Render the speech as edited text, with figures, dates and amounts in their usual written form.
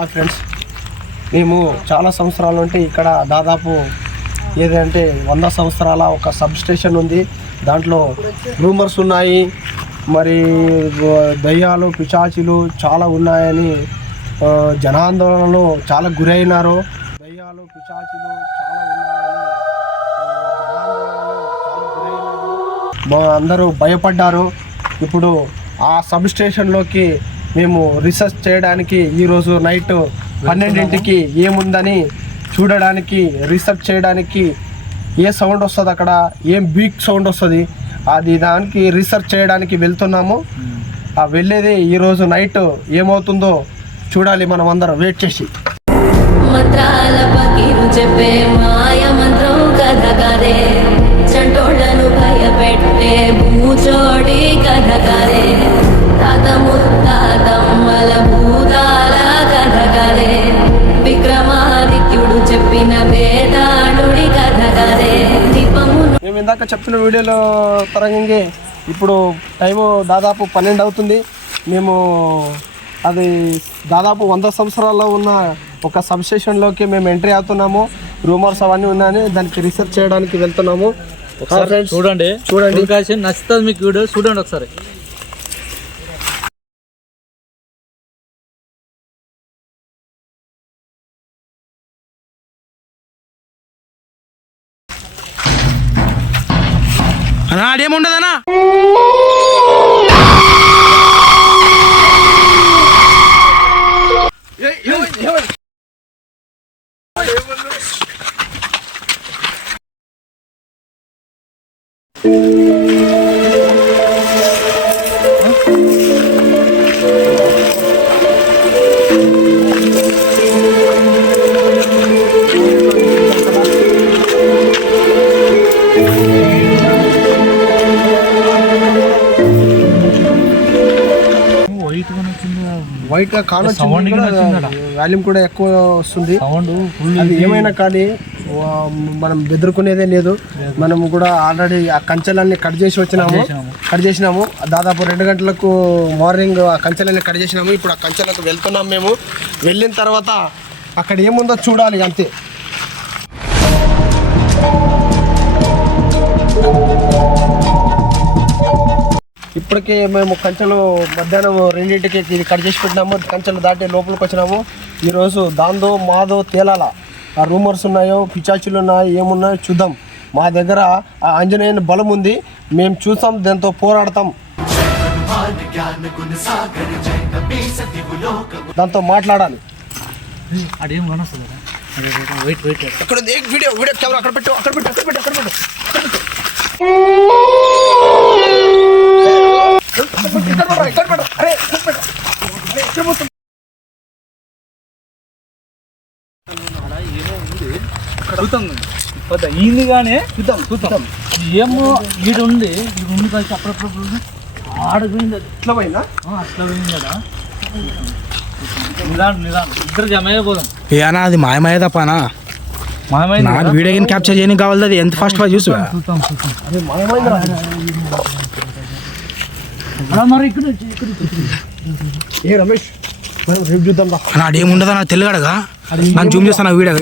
Friends, మేము చాలా సంవత్సరాల నుండి ఇక్కడ దాదాపు ఏదంటే 100 సంవత్సరాల ఒక సబ్ స్టేషన్ ఉంది. దాంట్లో రూమర్స్ ఉన్నాయి, మరి దయ్యాలు పిశాచులు చాలా ఉన్నాయని జనాందోళనలో చాలా గురైనారు. దయ్యాలు పిశాచులు చాలా ఉన్నాయని జనాందోళనలో చాలా గురైనారు. అందరూ భయపడ్డారు. ఇప్పుడు ఆ సబ్ స్టేషన్లోకి మేము రీసెర్చ్ చేయడానికి ఈరోజు నైట్ 12ంటికి ఏముందని చూడడానికి రీసెర్చ్ చేయడానికి ఏ సౌండ్ వస్తుంది, అక్కడ ఏం బీక్ సౌండ్ వస్తుంది, అది దానికి రీసెర్చ్ చేయడానికి వెళ్తున్నాము. ఆ వెళ్ళేది ఈరోజు నైట్ ఏమవుతుందో చూడాలి, మనం అందరం వెయిట్ చేసి. మంత్రాల పకీరు చెప్పే మాయ మంత్రం కథ కదే, చంటోళ్ళను భయపెట్టే భూచోడి కథ కదే, తాత ముత్తాతమ్మల భూతాల కథ కదే, విక్రమాదిత్యుడు చెప్పిన వేదాళుడి కథ కదే. మేము ఇందాక చెప్పిన వీడియోలో పరంగా ఇప్పుడు టైము దాదాపు 12 అవుతుంది. మేము అది దాదాపు 100 సంవత్సరాల్లో ఉన్న ఒక సబ్ స్టేషన్లోకి మేము ఎంట్రీ అవుతున్నాము. రూమర్స్ అవన్నీ ఉన్నాయని దానికి రీసెర్చ్ చేయడానికి వెళ్తున్నాము. చూడండి నచ్చుతుంది మీకు వీడియో చూడండి ఒకసారి. అదేముండదనా వైట్గా కానొచ్చింది, వాల్యూమ్ కూడా ఎక్కువ వస్తుంది. అది ఏమైనా కానీ మనం బెదురుకునేదే లేదు. మనము కూడా ఆల్రెడీ ఆ కంచెలన్నీ కట్ చేసినాము. దాదాపు 2 గంటలకు మార్నింగ్ ఆ కంచెలన్నీ కట్ చేసినాము. ఇప్పుడు ఆ కంచెలకు వెళ్తున్నాం. మేము వెళ్ళిన తర్వాత అక్కడ ఏముందో చూడాలి అంతే. ఇప్పటికే మేము కంచెలు మధ్యాహ్నం 2ంటికి ఇది కట్ చేసి పెట్టినాము. కంచెలు దాటి లోపలికి వచ్చినాము. ఈరోజు దాందో మాదో తేలాల. ఆ రూమర్స్ ఉన్నాయో పిశాచులు ఉన్నాయో ఏమున్నాయో చూద్దాం. మా దగ్గర ఆ ఆంజనేయుని బలం ఉంది, మేము చూసాం, దాంతో పోరాడతాం, దాంతో మాట్లాడాలి. అక్కడ వీడియో కెమెరా అక్కడ పెట్టు. ఈయన కానీ చూద్దాం ఏమో వీడు ఉంది కలిసి అప్పుడప్పుడు ఆడపోయింది. అట్లా పోయిందా? అట్లా పోయిందా? నిదానం ఇద్దరు జమైపోదాం. ఏనా అది మాయమయ్య తప్పనా? నాకు వీడియో గేమ్ క్యాప్చర్ చేయడానికి కావాలి. అది ఎంత ఫాస్ట్ చూసు మరి ఏ రమేష్, రేపు చూద్దాం. అదేముండదా నాకు తెలియడగా. నాకు జూమ్ చేస్తాను వీడియో.